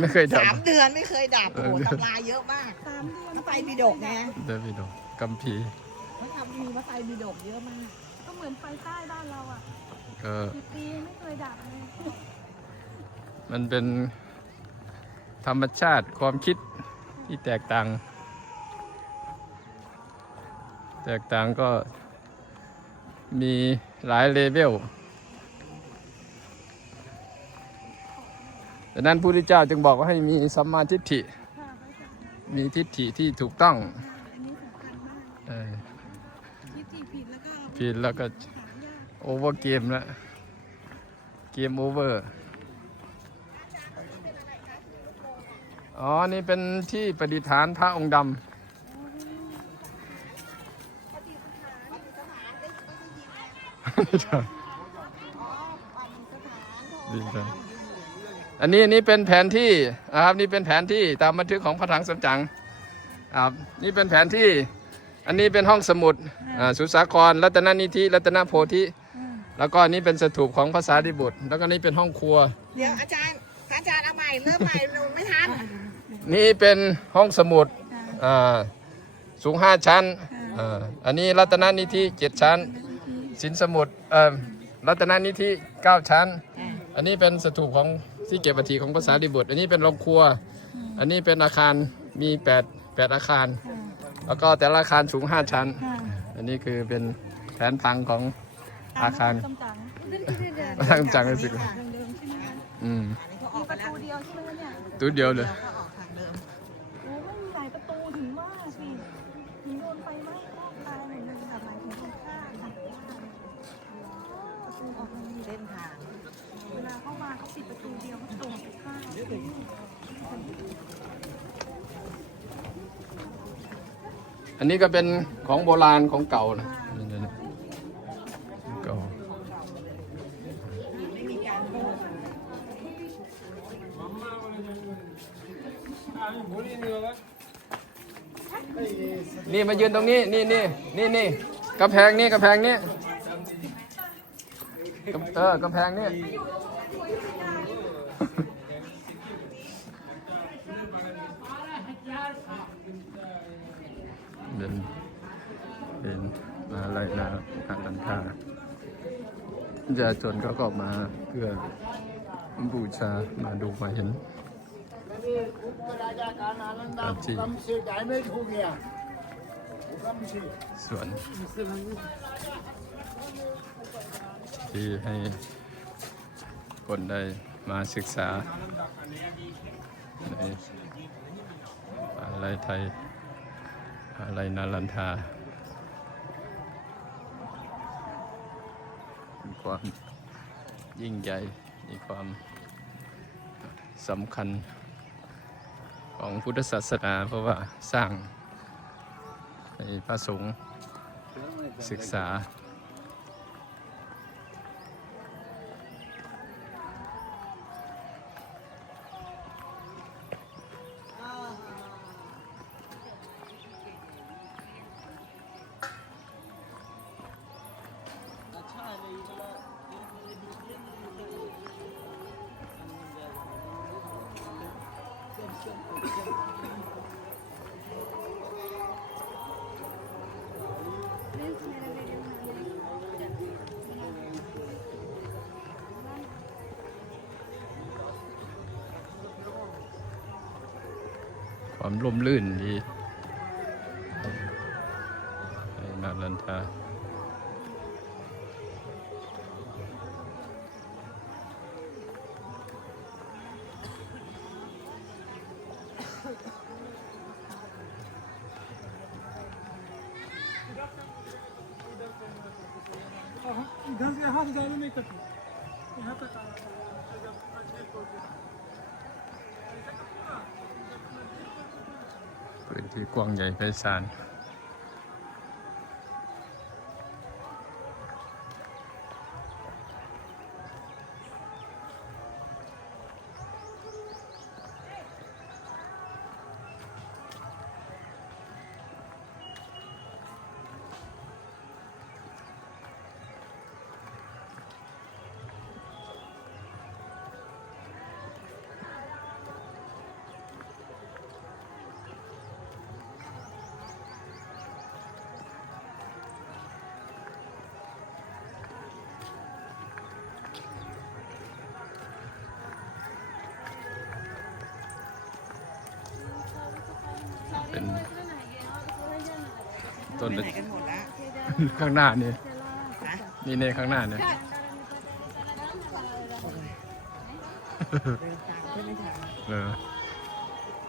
ไม่เคยดับสามเดือนไม่เคยดับโอ้โหเออตำราเยอะมากสามเดือนพระไตรปิฎกไงเดวิดโดกัมพีร์เขาทำมีพระไตรปิฎกเยอะมาก ก็เหมือนไฟใต้บ้านเราอะก็สิบปีไม่เคยดับเลยมันเป็นธรรมชาติความคิดที่แตกต่าง แตกต่างก็มีหลายเลเวล ดังนั้นพระพุทธเจ้าจึงบอกว่าให้มีสัมมาทิฏฐิค่ะพระอาจารย์มีทิฏฐิที่ถูกต้องอันนี้สำคัญมากเออคิดที่ผิดแล้วก็ผิดแล้วก็หายากโอเวอร์เกมแล้วเกมโอเวอร์อ๋อ นี่เป็นที่ประดิษฐานพระองค์ดำดีจัง อันนี้อันนี้เป็นแผนที่นะครับนี่เป็นแผนที่ตามบันทึกของพระถังสำจังครับนี่เป็นแผนที่ อันนี้เป็นห้องสมุดอ่าสุสาคร รัตนนิธิรัตนโพธิอืมแล้วก็อันนี้เป็นสถูปของภาษาดิบุตร แล้วก็นี่เป็นห้องครัว เดี๋ยวอาจารย์พระอาจารย์เอาใหม่เริ่มใหม่หนูไม่ทันนี่เป็นห้องสมุดอ่าสูงห้าชั้นอ่าอันนี้รัตนนิธิเจ็ดชั้น สินสมุดเอ่อรัตนนิธิเก้าชั้น อันนี้เป็นสถูปของ ที่เก็บอัฐิของภาษาดิบุตร อันนี้เป็นโรงครัว อันนี้เป็นอาคารมีแปดแปดอาคาร แล้วก็แต่ละอาคารสูงห้าชั้นค่ะอันนี้คือเป็นแผนพังของอาคารตมจังพระถังสำจังรู้สึกเดิมใช่ไหมคะอืมอันนี้เขาออมีกปไประแล้วตูเดียวใช่ไหมเนี่ยตัวเดียวเลยเขาออกทางเดิมโอ้ไม่มีหลายประตูถึงว่าสิถึงโดนไฟไหม้รอบตายหมดเลยแบบหมายถึงคนฆ่าค่ะประตูออกทางนี้เส้นทาง ปิดประตูเดียวเขาตรงไปฆ่าอันนี้ก็เป็นของโบราณของเก่านะนี่นะนะเก่าไม่มีการโบกนี่มายืนตรงนี้ นี่นี่นี่นี่กำแพงนี่กำแพงนี่กำเออกำแพงนี่ เป็นเป็นมาไล่นาหาลันคาจะชานเขาก็มาเพื่อบูชามาดูมาเห็น ส่วนที่ให้ คนได้มาศึกษาในอะไรไทยอะไรนาลันทามีความยิ่งใหญ่มีความสำคัญของพุทธศาสนาเพราะว่าสร้างให้พระสงฆ์ศึกษา ความร่มรื่นดีนนาลันทา इधर से यहाँ से जाने में कटी यहाँ तक आना था। พื้นที่กว้างใหญ่ไพศาล เป็นต้นไปไหนกันหมดแล้วข้างหน้านี่ฮะนี่ในข้างหน้าเนี่ยเดินตามเพื่อนไม่ทัน เออ